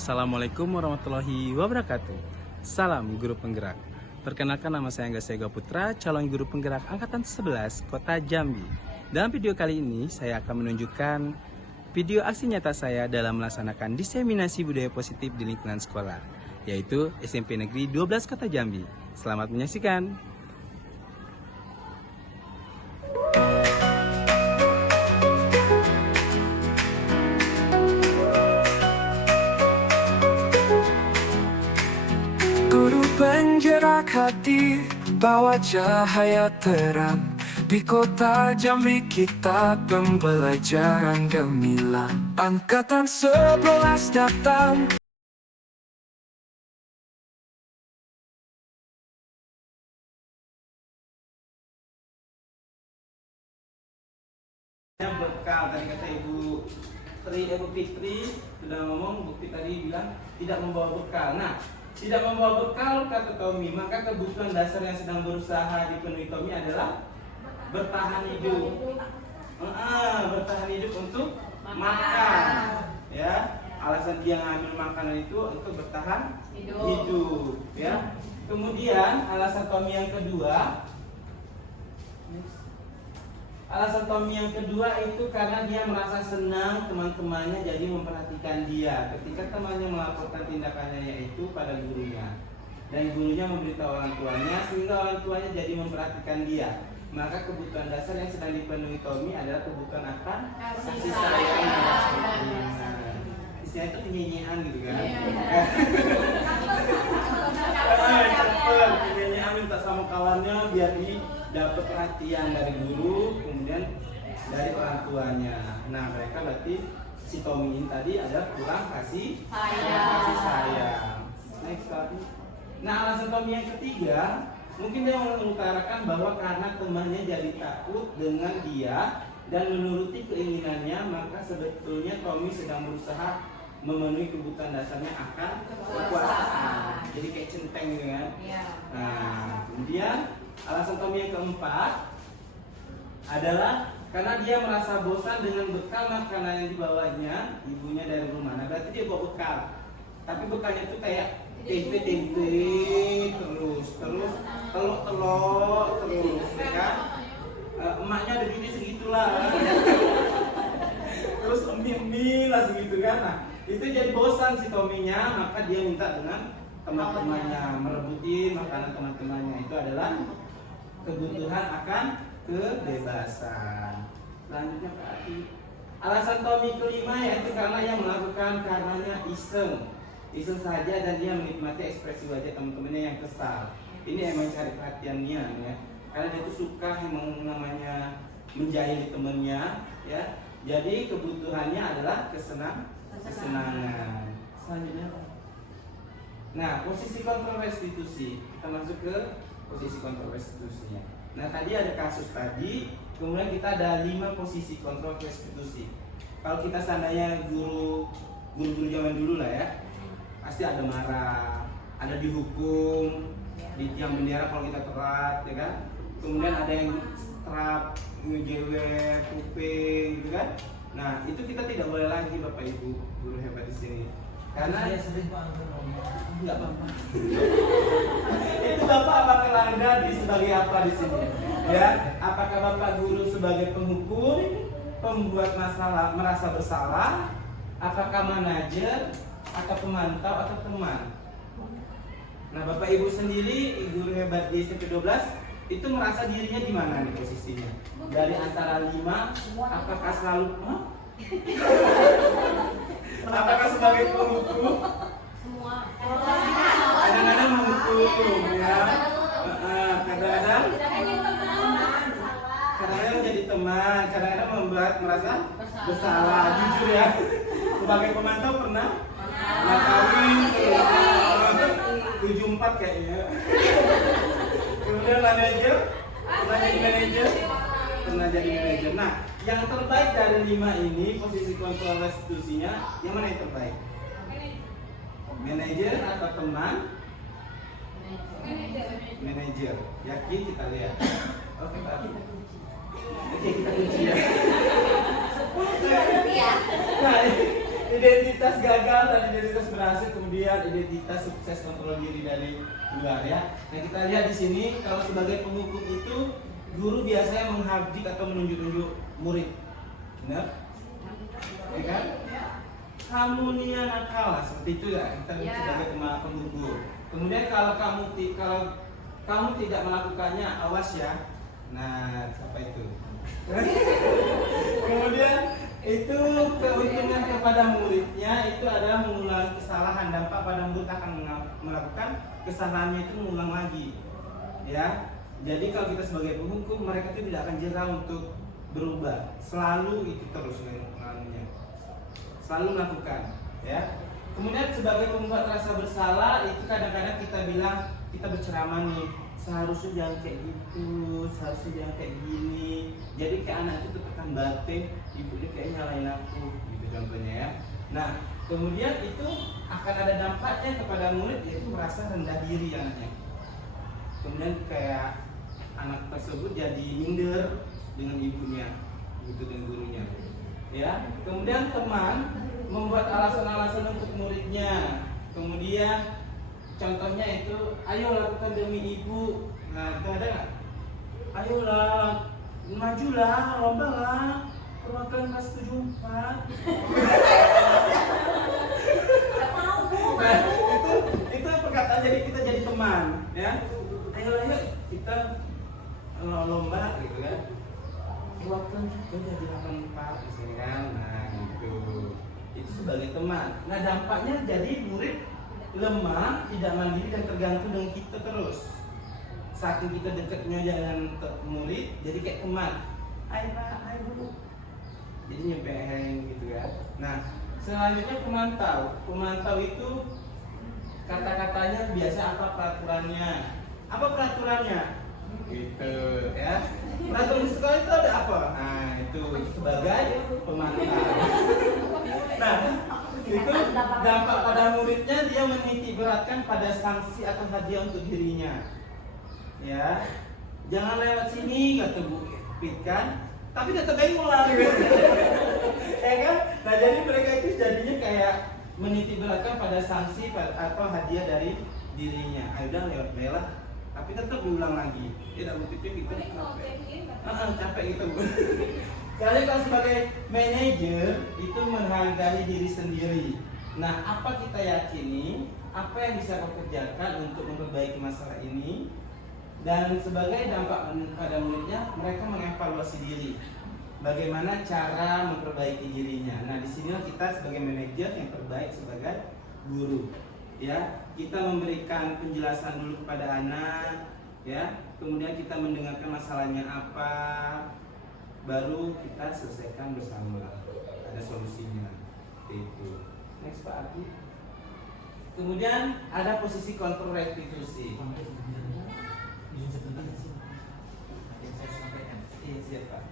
Assalamualaikum warahmatullahi wabarakatuh. Salam guru penggerak. Perkenalkan, nama saya Angga Sega Putra, calon guru penggerak angkatan 11 Kota Jambi. Dalam video kali ini saya akan menunjukkan video aksi nyata saya dalam melaksanakan diseminasi budaya positif di lingkungan sekolah, yaitu SMP Negeri 12 Kota Jambi. Selamat menyaksikan. Guru penggerak hati, bawa cahaya terang. Di kota Jambi kita pembelajaran gemilang. Angkatan 11 datang. Bekal, tadi kata Ibu Fitri sudah ngomong, Bukti tadi bilang tidak membawa bekal. Nah, tidak membawa bekal kata Tommy, maka kebutuhan dasar yang sedang berusaha dipenuhi Tommy adalah bertahan hidup. Bertahan hidup untuk makan. Ya, alasan dia ngambil makanan itu untuk bertahan hidup. Ya. Kemudian alasan Tommy yang kedua, itu karena dia merasa senang teman-temannya jadi memperhatikan dia ketika temannya melaporkan tindakannya yaitu pada gurunya, dan gurunya memberitahu orang tuanya sehingga orang tuanya jadi memperhatikan dia. Maka kebutuhan dasar yang sedang dipenuhi Tommy adalah kebutuhan akan kasih sayang dan perhatian. Istilah itu penyanyian gitu kan? Cepet penyanyian minta sama kawannya biar dapat perhatian dari guru, kemudian dari orang tuanya. Nah, mereka berarti si Tommy ini tadi ada kurang kasih sayang. Next lagi. Nah, alasan Tommy yang ketiga, mungkin dia mengutarakan bahwa karena temannya jadi takut dengan dia dan menuruti keinginannya, maka sebetulnya Tommy sedang berusaha memenuhi kebutuhan dasarnya akan kekuasaan. Jadi kayak centeng gitu kan? Nah, kemudian alasan Tommy yang keempat adalah karena dia merasa bosan dengan bekal makanan yang dibawanya ibunya dari rumah. Nah, berarti dia bawa bekal, tapi bekalnya itu kayak tempe terus telur terus, ya kan? Emaknya ada gini segitulah, terus mie lah segitu kan? Nah, itu jadi bosan si Tommy-nya, maka dia minta dengan teman-temannya, merebuti makanan teman-temannya. Itu adalah kebutuhan akan kebebasan. Selanjutnya Kak Ati. Alasan Tommy kelima yaitu karena ia melakukan karenanya iseng saja dan dia menikmati ekspresi wajah teman-temannya yang kesal. Ini emang cari perhatiannya ya, karena dia tuh suka emang namanya menjahili temennya ya. Jadi kebutuhannya adalah kesenangan. Selanjutnya apa? Nah, posisi kontrol restitusi. Kita masuk ke posisi kontrol restitusinya. Nah, tadi ada kasus tadi, kemudian kita ada 5 posisi kontrol restitusi. Kalau kita seandainya guru-guru zaman dulu lah ya, pasti ada marah, ada dihukum, di tiang bendera kalau kita telat, ya kan? Kemudian ada yang terap, ngejewer, kuping, gitu kan? Nah, itu kita tidak boleh lagi Bapak Ibu guru hebat di sini. Karena saya sering enggak apa-apa. Itu Bapak apakah Anda sebagai apa di sini? Ya, apakah Bapak guru sebagai penghukum, pembuat masalah, merasa bersalah, apakah manajer, atau pemantau, atau teman? Nah, Bapak Ibu sendiri, guru hebat di SMP 12 itu merasa dirinya di mana nih posisinya? Dari antara 5, apakah selalu apakah sebagai penghukum? Kadang-kadang menghukum ya. Kadang-kadang jadi teman, kadang-kadang membuat merasa bersalah. Jujur ya. Sebagai pemantau pernah ngakawin 74 kayaknya. Kemudian manajer, pernah jadi manajer? Pernah jadi manajer. Nah, yang terbaik dari 5 ini, posisi kontrol restitusinya, yang mana yang terbaik? Manajer atau teman? Manajer. Yakin? Kita lihat. Oke, Pak. Oke, kita kunci ya. 10 ya. Nah, identitas gagal dan identitas berhasil, kemudian identitas sukses kontrol diri dari luar ya. Nah kita lihat di sini kalau sebagai penghukum itu guru biasanya menghardik atau menunjuk-nunjuk murid, benar? Ya kan? Kamu nih anak kalah seperti itu ya kita sebagai penghukum. Kemudian kalau kamu tidak melakukannya, awas ya. Nah, siapa itu? Kemudian itu keuntungan kepada muridnya itu adalah mengulangi kesalahan. Dampak pada murid akan melakukan kesalahannya itu mengulang lagi. Ya. Jadi kalau kita sebagai penghukum, mereka itu tidak akan jerah untuk berubah. Selalu itu terus mengalaminya. Selalu melakukan, ya. Kemudian sebagai pembuat rasa bersalah itu kadang-kadang kita bilang, kita berceramah nih, seharusnya jangan kayak gitu, seharusnya jangan kayak gini. Jadi kayak anak itu tekan batin, ibunya kayak nyalain aku, gitu contohnya ya. Nah, kemudian itu akan ada dampaknya kepada murid, yaitu merasa rendah diri anaknya. Kemudian kayak anak tersebut jadi minder dengan ibunya, gitu dengan gurunya. Ya, kemudian teman membuat alasan-alasan untuk muridnya. Kemudian contohnya itu, ayo lakukan demi ibu. Nah itu ada nggak? Ayolah, majulah, lomba lah, perwakilan kelas 74. Nah, itu perkataan jadi kita jadi teman, ya. Ayolah yuk kita lomba gitu kan. Perwakilan kita jadi 84 di sini kan. Nah gitu. Itu sebagai teman. Nah dampaknya jadi murid lemah, tidak mandiri dan tergantung dengan kita terus. Saking kita dekatnya dengan murid, jadi kayak teman. Hai pak, hai bu. Jadi nyepeng gitu ya. Nah selanjutnya pemantau. Pemantau itu kata-katanya biasa apa peraturannya? Apa peraturannya? Gitu ya. Peraturan di sekolah itu ada apa? Nah itu sebagai pemantau. Nah itu dampak pada muridnya, dia menitik beratkan pada sanksi atau hadiah untuk dirinya. Ya, jangan lewat sini kata Bu Pit kan, tapi tetap aja ngulang gitu. Ya kan? Nah jadi mereka itu jadinya kayak menitik beratkan pada sanksi atau hadiah dari dirinya. Ayo udah lewat bela, tapi tetap diulang lagi. Tidak berpikir gitu. Capek gitu Bu. Kali kalau sebagai manajer itu menghargai diri sendiri. Nah, apa kita yakini, apa yang bisa kau kerjakan untuk memperbaiki masalah ini, dan sebagai dampak pada muridnya, mereka mengevaluasi diri. Bagaimana cara memperbaiki dirinya. Nah, disinilah kita sebagai manajer yang terbaik sebagai guru. Ya, kita memberikan penjelasan dulu kepada anak, ya. Kemudian kita mendengarkan masalahnya apa. Baru kita selesaikan bersama, ada solusinya. Itu. Next Pak Arti. Kemudian ada posisi kontrol restitusi. Iya siap Pak.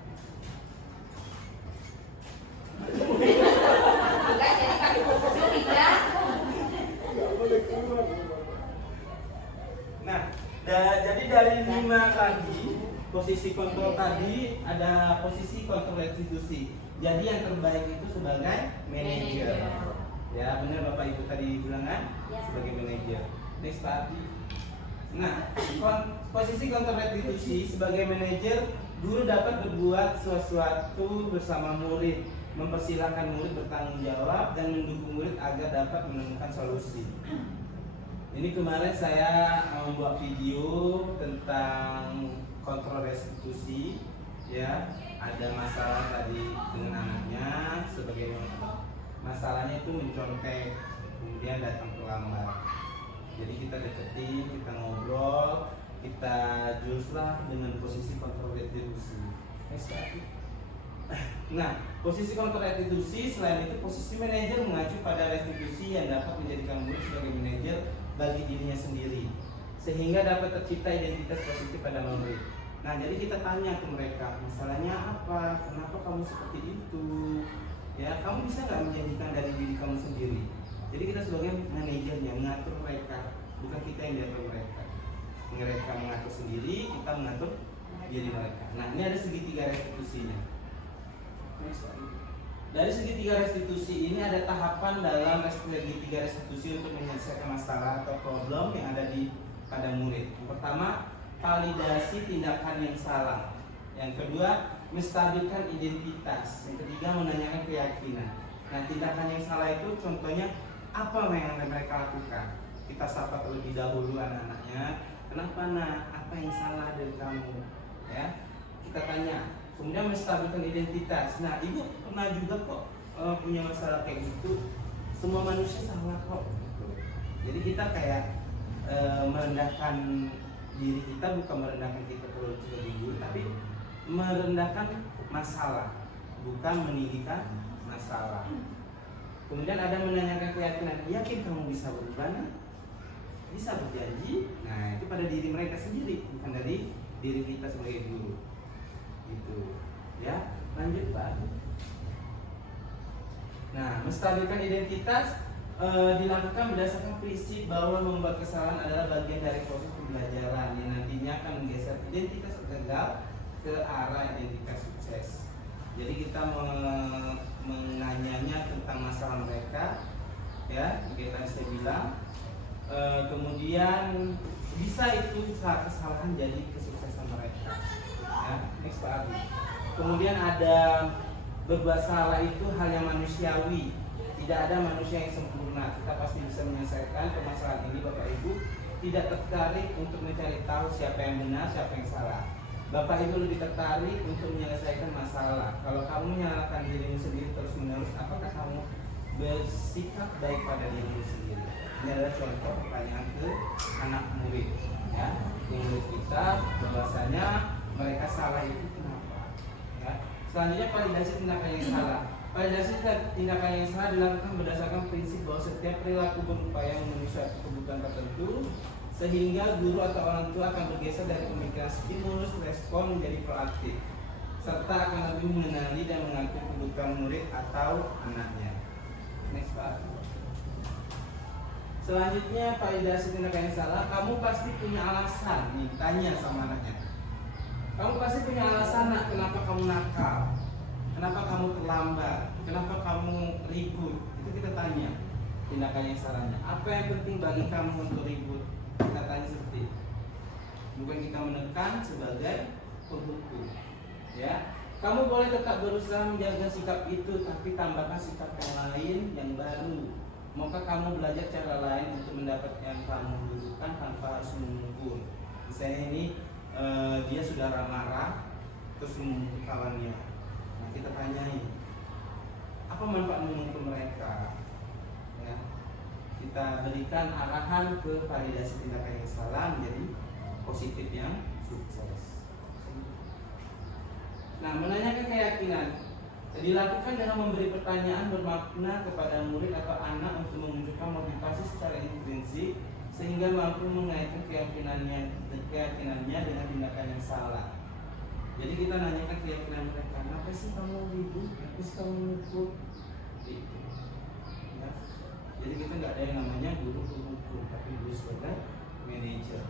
Nah, jadi dari 5 tadi posisi kontrol tadi ada posisi kontrol restitusi. Jadi yang terbaik itu sebagai manajer. Ya benar Bapak Ibu tadi bilang kan? Sebagai manajer. Next Pak Adi. Nah posisi kontrol restitusi sebagai manajer, guru dapat berbuat sesuatu bersama murid, mempersilahkan murid bertanggung jawab dan mendukung murid agar dapat menemukan solusi. Ini kemarin saya membuat video tentang kontrol restitusi, ya ada masalah tadi dengan anaknya, sebagai masalahnya itu mencontek, kemudian datang terlambat. Jadi kita deketin, kita ngobrol, kita juruslah dengan posisi kontrol restitusi. Nah, posisi kontrol restitusi selain itu posisi manajer mengacu pada restitusi yang dapat menjadikan murid sebagai manajer bagi dirinya sendiri, sehingga dapat tercipta identitas positif pada murid. Nah, jadi kita tanya ke mereka, masalahnya apa? Kenapa kamu seperti itu? Ya, kamu bisa nggak menjadikan dari diri kamu sendiri? Jadi kita sebagai manajernya mengatur mereka, bukan kita yang diatur mereka. Mereka mengatur sendiri, kita mengatur diri mereka. Nah, ini ada segitiga restitusinya. dari segitiga restitusi ini ada tahapan dalam segitiga restitusi untuk menyelesaikan masalah atau problem yang ada pada murid. Yang pertama, validasi tindakan yang salah. Yang kedua, menstabilkan identitas. Yang ketiga, menanyakan keyakinan. Nah, tindakan yang salah itu contohnya apa yang mereka lakukan. Kita sapa terlebih dahulu anak-anaknya, kenapa nak? Apa yang salah dari kamu? Ya, kita tanya. Kemudian menstabilkan identitas. Nah, ibu pernah juga kok punya masalah kayak gitu. Semua manusia salah kok. Jadi kita kayak merendahkan diri kita, bukan merendahkan kita terlalu tinggi, tapi merendahkan masalah, bukan meninggikan masalah. Kemudian ada menanyakan keyakinan. Yakin kamu bisa berubah? Bisa berjanji. Nah, itu pada diri mereka sendiri, bukan dari diri kita sebagai guru. Gitu. Ya, lanjut Pak. Nah, menstabilkan identitas dilakukan berdasarkan prinsip bahwa membuat kesalahan adalah bagian dari proses pembelajaran yang nantinya akan menggeser identitas gagal ke arah identitas sukses. Jadi kita menanyanya tentang masalah mereka, ya, kita bisa bilang, kemudian bisa itu kesalahan jadi kesuksesan mereka. Ya, next Pak Abi. Kemudian ada berbuat salah itu hal yang manusiawi. Tidak ada manusia yang sempurna. Kita pasti bisa menyelesaikan permasalahan ini, Bapak Ibu. Tidak tertarik untuk mencari tahu siapa yang benar, siapa yang salah. Bapak Ibu lebih tertarik untuk menyelesaikan masalah. Kalau kamu menyalahkan dirimu sendiri terus-menerus, apakah kamu bersikap baik pada dirimu sendiri? Ini adalah contoh pertanyaan ke anak murid. Ya, murid kita bahwasanya mereka salah itu kenapa? Ya. Selanjutnya, validasi tindakan yang salah. Validasi tindakan yang salah dilakukan berdasarkan prinsip bahwa setiap perilaku berupaya memenuhi suatu kebutuhan tertentu, sehingga guru atau orang tua akan bergeser dari pemikiran stimulus respon menjadi proaktif, serta akan lebih mengenali dan mengatur kebutuhan murid atau anaknya. Next Pak. Selanjutnya, validasi tindakan yang salah. Kamu pasti punya alasan nih, tanya sama anaknya. Kamu pasti punya alasan, nak, kenapa kamu nakal, kenapa kamu terlambat, kenapa kamu ribut. Itu kita tanya tindakan yang salahnya. Apa yang penting bagi kamu untuk ribut? Kita tanya seperti itu. Bukan kita menekan sebagai penghukum. Ya, kamu boleh tetap berusaha menjaga sikap itu, tapi tambahkan sikap yang lain yang baru. Maukah kamu belajar cara lain untuk mendapatkan yang kamu butuhkan tanpa harus memukul? Misalnya ini dia sudah marah terus memukul kawannya. Nah, kita tanyain, apa manfaat memukul mereka? Ya, kita berikan arahan ke validasi tindakan yang salah menjadi positif yang sukses. Nah, menanyakan keyakinan dilakukan dengan memberi pertanyaan bermakna kepada murid atau anak untuk menunjukkan motivasi secara intrinsik sehingga mampu mengaitkan keyakinannya dengan tindakan yang salah. Jadi kita nanyakan keyakinan mereka, kenapa sih kamu ribut, kenapa sih kamu mukul? Gitu. Ya. Jadi kita nggak ada yang namanya guru penghukum, tapi guru sebagai manajer.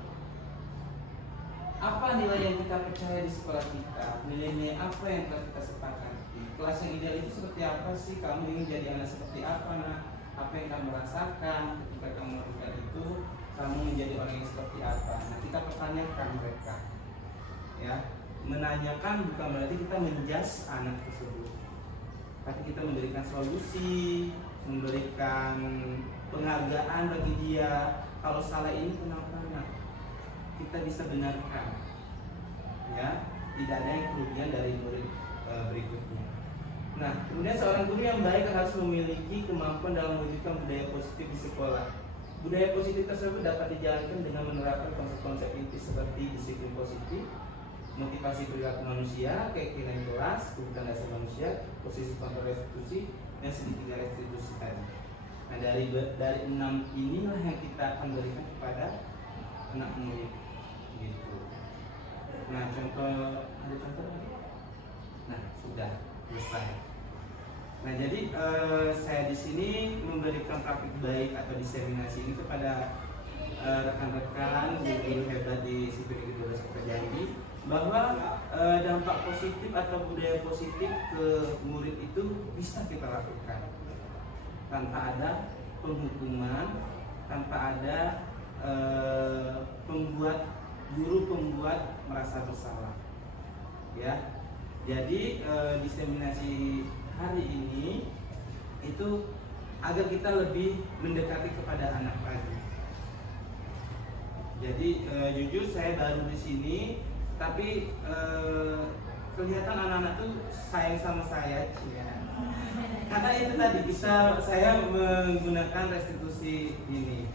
Apa nilai yang kita percaya di sekolah kita? Nilai-nilai apa yang telah kita sepakati? Kelas yang ideal itu seperti apa sih? Kamu ingin jadi anak seperti apa? Nah, apa yang kamu rasakan ketika kamu melakukan itu? Kamu menjadi orang yang seperti apa? Nah, kita pertanyakan mereka. Ya, menanyakan bukan berarti kita menjudge anak tersebut, tapi kita memberikan solusi, memberikan penghargaan bagi dia. Kalau salah ini kenapa nak? Kita bisa benarkan. Ya, tidak ada yang kerugian dari murid berikutnya. Nah, kemudian seorang guru yang baik harus memiliki kemampuan dalam mewujudkan budaya positif di sekolah. Budaya positif tersebut dapat dijalankan dengan menerapkan konsep-konsep inti seperti disiplin positif, motivasi perilaku manusia, keyakinan kelas, kebutuhan dasar manusia, posisi kontrol restitusi, dan segitiga restitusi tadi. Nah, dari 6 inilah yang kita akan berikan kepada anak murid. Gitu. Nah, ada contoh lagi? Nah, sudah selesai. Nah, jadi saya di sini memberikan praktik baik atau diseminasi ini kepada rekan-rekan guru hebat di CPD 12 Kota Jambi bahwa dampak positif atau budaya positif ke murid itu bisa kita lakukan tanpa ada penghukuman, tanpa ada guru pembuat merasa bersalah. Ya, jadi diseminasi hari ini itu agar kita lebih mendekati kepada anak lagi. Jadi jujur saya baru di sini, tapi kelihatan anak-anak tuh sayang sama saya. Ya. Karena itu tadi saya menggunakan restitusi ini.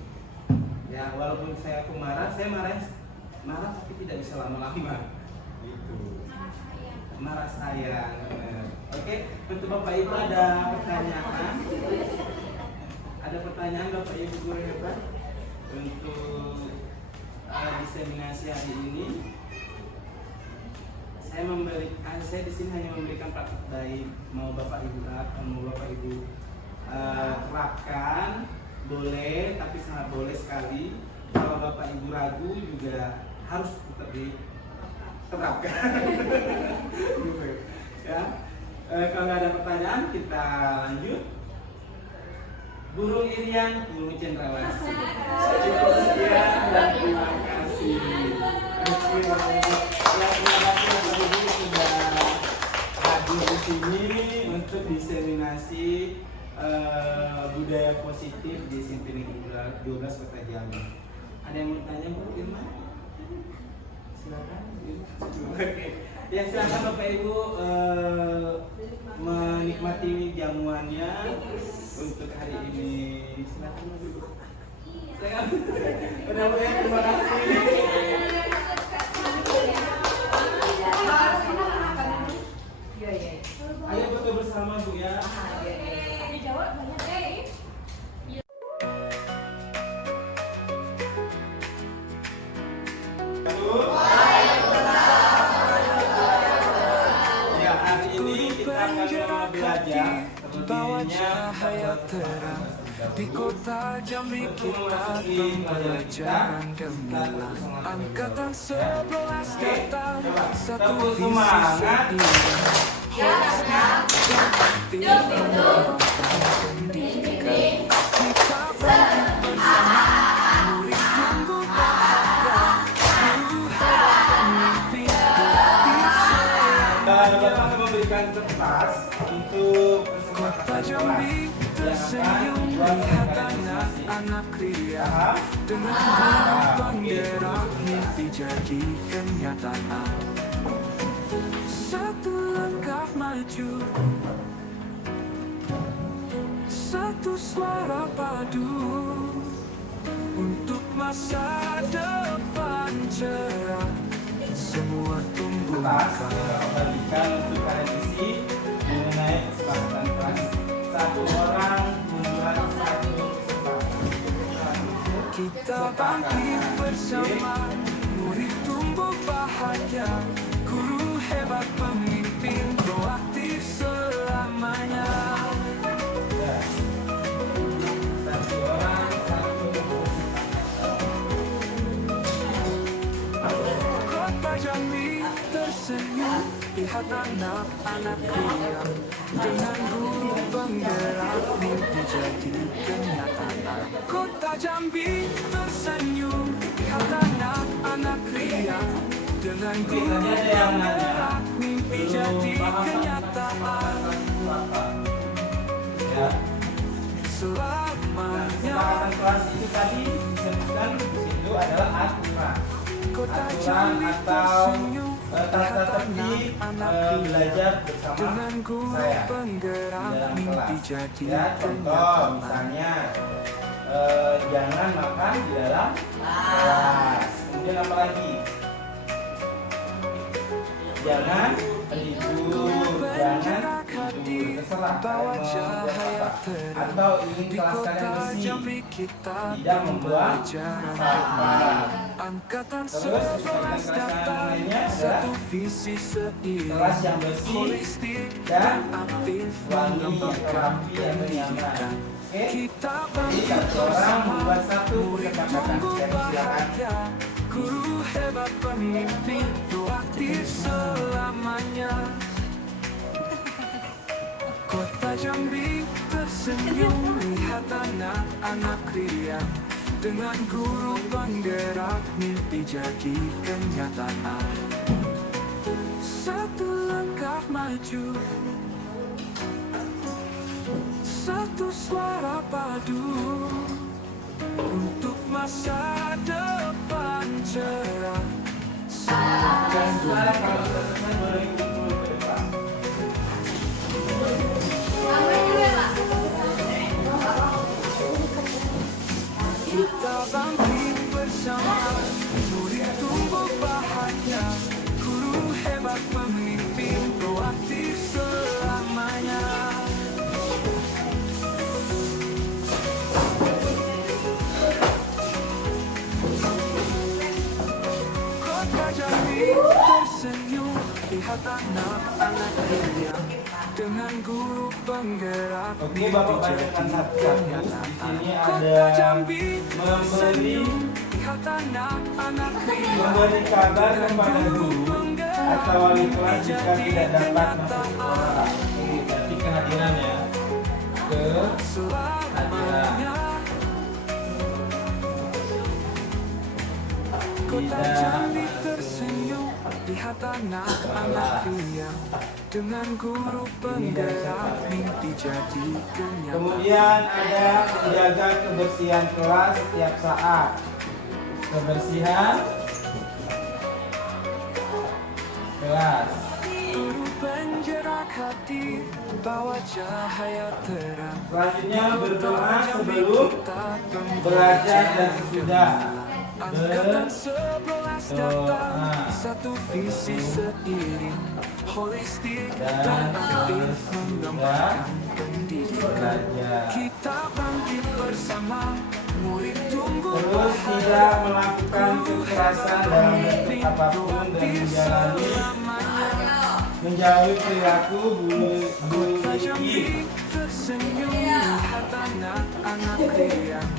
Ya, walaupun saya marah tapi tidak bisa lama-lama. Gitu. Marah sayang. Oke, untuk Bapak Ibu ada pertanyaan? Ada pertanyaan Bapak Ibu guru hebat untuk diseminasi hari ini? Saya di sini hanya memberikan praktik baik. Mau Bapak Ibu terapkan, boleh, tapi sangat boleh sekali. Kalau Bapak Ibu ragu juga harus tetap diterapkan. Ya. Kalau nggak ada pertanyaan kita lanjut. Burung Irian, burung cendrawasih. Cukup sekian dan terima kasih. Terima kasih Bapak Ibu sudah hadir di sini untuk diseminasi budaya positif di SMP Negeri 12 Kota Jambi. Ada yang mau tanya Bu Irma? Silakan. Oke. Ya silakan Bapak Ibu menikmati jamuannya untuk hari ini. Silakan Bu. Terima kasih. Ayo foto bersama Bu ya. Dijawab banyak deh. Ya, hari ini kita akan belajar bawa cahaya terang di kota Jambi, kita pembelajaran gemilang. Angkatan 11 datang, satu visi seimbang. Pendidikan kita bangkit bersama, murid tumbuh bahagia, guru hebat pemimpin Bapak akan memberikan kertas untuk Kota Jambi tersenyum melihat anak-anak ria dengan bunyi bendera, mimpi jadi kenyataan. Satu langkah maju, satu suara padu untuk masa depan cerah. Semua tumbuh kertas mekar. yang bagikan untuk kalian isi mengenai kesepakatan kelas. Satu orang membuat satu kesepakatan. Kita bangkit bersama, murid tumbuh bahagia, guru hebat pemimpin proaktif selamanya. Ya. Satu orang satu Kota Jambi tersenyum lihat anak-anak ria dengan guru penggerak, mimpi jadi kenyataan. Kota Jambi tersenyum lihat anak-anak ria dengan guru penggerak, mimpi jadi kenyataan. Ya. Selamanya Kesepakatan kelas itu tadi disebutkan di situ adalah aturan. Kota Aturan Jambi atau tersenyum tata lihat tertib anak-anak belajar ria bersama dengan guru saya di penggerak, dalam mimpi kelas. jadi Ya, contoh kenyataan. misalnya jangan makan di dalam kelas. Kemudian apa lagi? Jangan tidur, jangan tidur. Terserah Bawa kalian mau cahaya apa. terang Atau ingin di kelas kalian kota bersih, Jambi, kita tidak membuang pembelajaran sampah. Angkatan Terus 11 datang, lainnya adalah satu visi kelas seiring, yang bersih holistik dan aktif wangi atau mengembangkan rapi atau nyaman. pendidikan. Oke? Kita Jadi bangkit satu orang membuat bersama, satu murid percakapan. tumbuh Saya persilakan. bahagia. Guru hebat pemimpin, aktif selamanya. Kota Jambi tersenyum, lihat anak-anak riang. Dengan guru penggerak, mimpi jadi kenyataan. Satu langkah maju, satu suara padu, untuk masa depan cerah. Dan suara kalau selesai boleh kumpul ke depan. Kita bangkit bersama, murid tumbuh bahagia. Guru hebat pemimpin, proaktif selamanya. Kota Jambi tersenyum, lihat anak-anak riang. Dengan guru penggerak, Oke, Bapak bacakan satu-satu. Di sini Kota ada Jambi memberi tersenyum, lihat anak-anak riang. memberi kabar kepada guru atau wali kelas jika tidak dapat masuk sekolah. Oke, berarti kehadirannya Selamanya. Kota Tidak Jambi masuk tersenyum, lihat anak-anak riang. Dengan guru penggerak, mimpi jadi kenyataan. Kemudian ada menjaga kebersihan kelas setiap saat. Kebersihan kelas. Guru penjerak hati, bawa cahaya terang. Selanjutnya berdoa sebelum belajar dan sesudah. Angkatan 11 datang, Berdoa. satu visi seiring, holistik Dan dan aktif sesudah mengembangkan pendidikan. belajar. Kita bangkit bersama, murid tumbuh Terus tidak melakukan kekerasan dalam bentuk apapun dan menjauhi perilaku Jambi bullying. tersenyum, lihat anak-anak riang.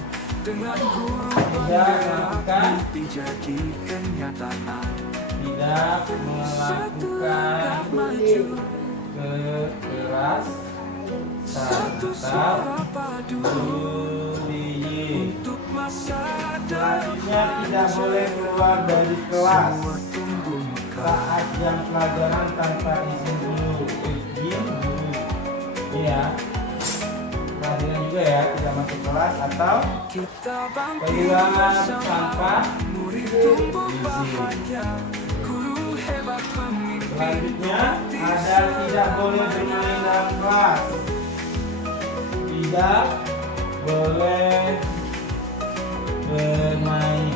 Dengan guru melakukan penggerak, mimpi jadi kenyataan. Tidak Satu melakukan langkah maju, kekerasan satu serta suara padu, bullying. untuk masa Selanjutnya depan tidak boleh keluar dari kelas semua tumbuh mekar. saat jam pelajaran tanpa izin guru. Izin guru. Iya. Kehadiran juga ya, tidak masuk kelas atau Kita bangkit kehilangan bersama, tanpa murid tumbuh izin. bahagia. Guru hebat pemimpin, Selanjutnya proaktif ada tidak boleh bermain dalam kelas. Tidak boleh bermain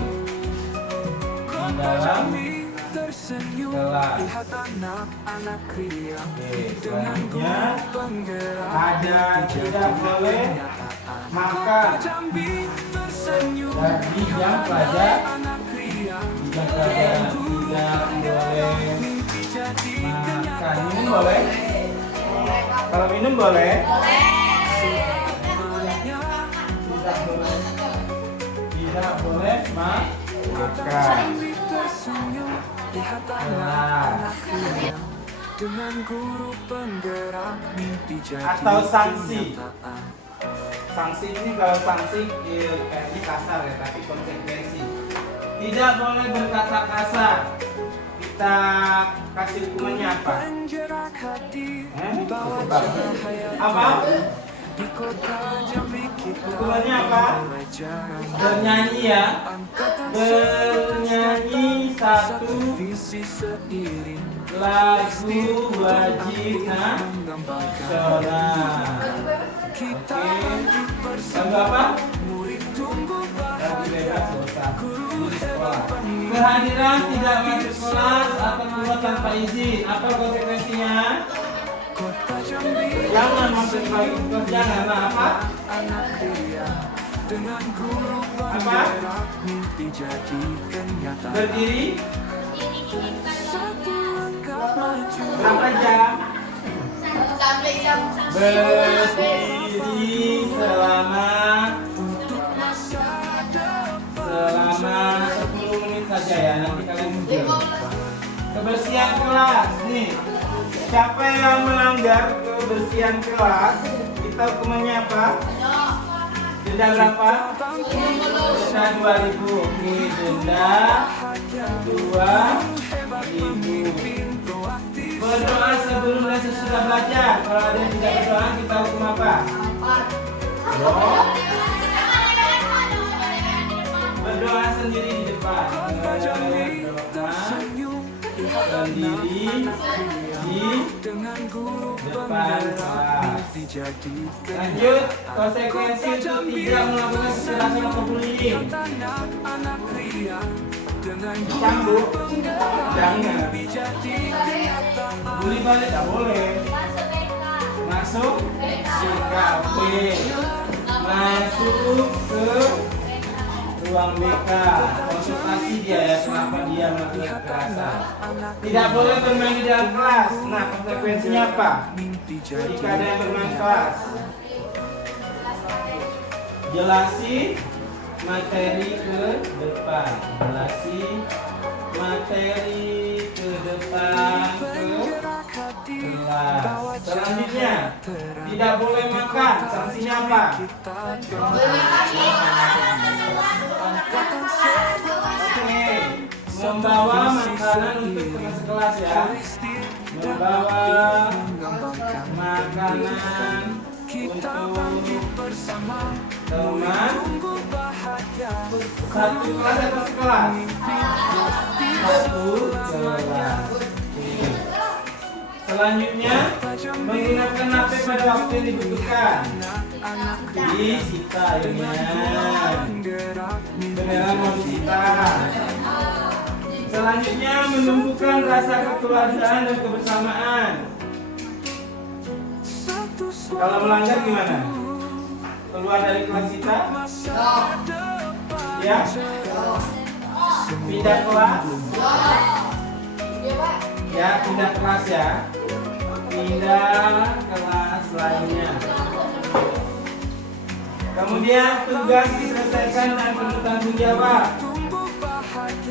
di dalam. Jambi tersenyum, kelas. lihat anak-anak riang. Oke, Dengan selanjutnya guru penggerak, ada mimpi tidak jadi boleh kenyataan. makan Kota Jambi tersenyum, di jam lihat pelajar. anak-anak riang. Di jam pelajaran tidak boleh Mimpi jadi makan. kenyataan. Minum boleh? Kalau minum boleh? Selamanya. Tidak boleh. Tidak boleh makan. Jambi tersenyum, lihat anak-anak riang. Dengan guru penggerak, mimpi jadi Atau sanksi. kenyataan. Sanksi ini kalau sanksi kayaknya kasar ya, tapi konsekuensi. Tidak boleh berkata kasar. Kita kasih hukumannya apa? Penjerak hati, Eh? bawa Apa? cahaya Apa? di kota Jambi kita Hukumannya apa? pelajaran. Bernyanyi ya. Angkatan Bernyanyi satu visi seiring, lagu wajib mengembangkan. nasional. Kita Oke. bangkit Lagu bersama, apa? murid tumbuh Lagu bahagia. bebas dosa. Guru Di hebat sekolah. pemimpin, Kehadiran tidak masuk kelas atau keluar tanpa izin. Apa konsekuensinya? kota Jambi Jangan masuk kelas, jangan. Nah, apa? anak riang. Dengan guru Apa? penggerak, mimpi jadi kenyataan. Berdiri Satu langkah maju, sampai jam. Sampai jam Berdiri selama untuk masa depan. selama 10 menit saja ya, nanti kalian tidur. Kebersihan kelas nih. Siapa yang melanggar kebersihan kelas, kita hukumannya apa? Denda berapa? Denda 2.000. Oke, denda 2.000. Berdoa sebelum dan sesudah belajar. Kalau ada yang tidak berdoa, kita hukum apa? Oh. Berdoa sendiri di depan. Berdoa sendiri di Dengan guru depan kelas. dijadikan Lanjut, konsekuensi untuk tidak melakukan kekerasan atau bullying. anak ria dengan Cambuk, jangan. dijadikan Bully balik tak boleh. Masuk CKP. Masuk ke ruang BK. Konsultasi dia ya, kenapa dia melakukan kekerasan. Tidak boleh bermain di dalam kelas. Nah, konsekuensinya apa? mimpi jadi Jika ada yang bermain kelas, jelasi materi ke depan. Jelasi materi ke depan ke kelas. Selanjutnya, tidak boleh makan. Sanksinya apa? Oke, membawa makanan untuk teman sekelas ya. Membawa makanan untuk bersama teman bahagia satu kelas atau sekelas? Satu kelas. Oke. Selanjutnya, menggunakan HP pada waktu yang dibutuhkan. Disita ya. Beneran mau disita. Selanjutnya, menumbuhkan rasa kekeluargaan dan kebersamaan. Kalau melanggar gimana? Keluar dari kelas kita? Ya? Pindah kelas? Ya, pindah kelas ya. Pindah kelas lainnya. Kemudian tugas diselesaikan dengan penuh tanggung jawab.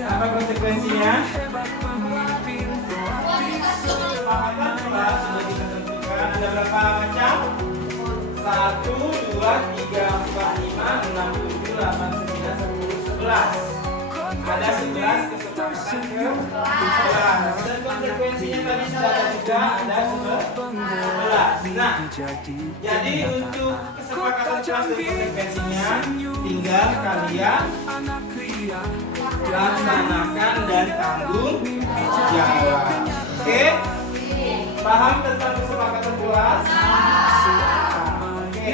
Apa konsekuensinya? Kesepakatan kelas sudah kita tentukan. Ada berapa macam? 1, 2, 3, 4, 5, 6, 7, 8, 9, 10, 11. Ada 11 kesepakatan ke kelas. Dan konsekuensinya tadi sudah ada juga, ada 11. Nah, jadi untuk kesepakatan kelas dan konsekuensinya tinggal kalian laksanakan dan tanggung jawab. Oke? Paham tentang kesepakatan kelas? Oke.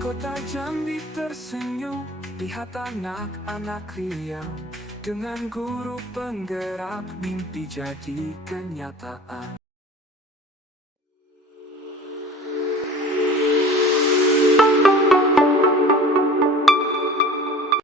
Kota Jambi tersenyum, lihat anak-anak ria dengan guru penggerak mimpi jadi kenyataan.